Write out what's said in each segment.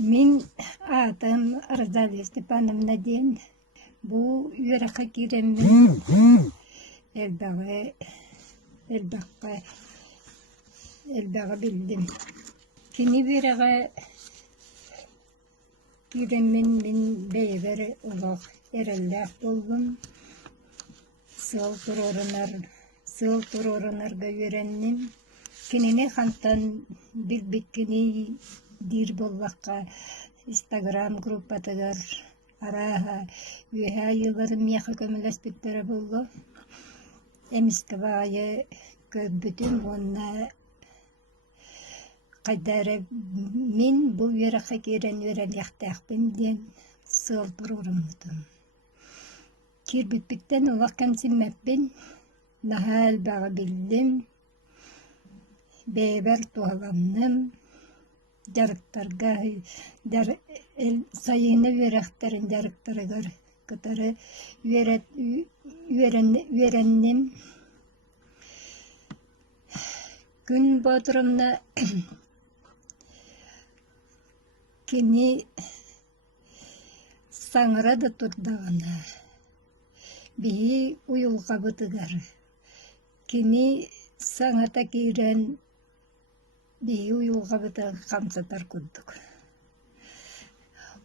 Мен атым Розалия Степановна ден. Бу үерака киреммен элбага билдим. Кини берага киреммен мен бейбер улак эреллах болдум. Сыл турорунарга үйренним. Кинини хантан билбеккини дир боллакка Instagram группатыгар араха үеха йылырым яха көмөлөспүттөрө болду. Эмиске багайы көбүтүм онна кайдары мен бул үерака кирен үйренияктакпын ден сыл турорумутум. Кирбитпиттен улак кемсинмеппин, наха элбага билдим, бейбер туаланным, жарыктарга сайыны үеректерин жарыктарыгар кытары үйренним. Күн ботурумна кини саңырады турдагана бии уюлгабытыгар кини саңата кирен бии уюлгабытыгар камсатар курдук.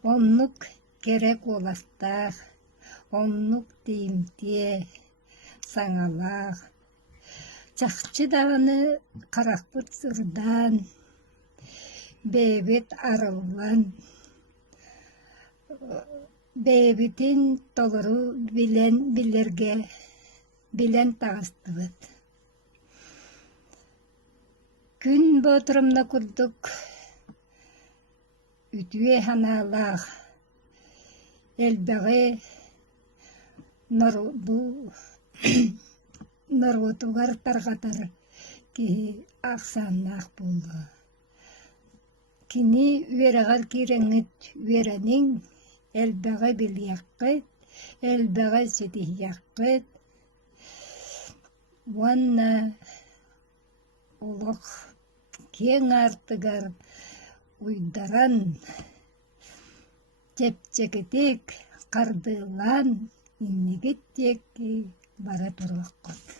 Оннук керек оластах, оннук тиимтие саңалах, чакчы даганы каракпыт сырдан, бейбит арылган, бейбитин толору билен тагыстыбыт. Күн ботурумна курдук үтүе ханаалаах элбеги норгутугар таргатар ки аксааннаах болду. Кини үерагар киреңит үеренин элбеги билияккыт, элбеги сетихияккыт, уанна улок кең артыгар уйдаран, чепчекетик, кардылан, иннигит текки бара тургаккот.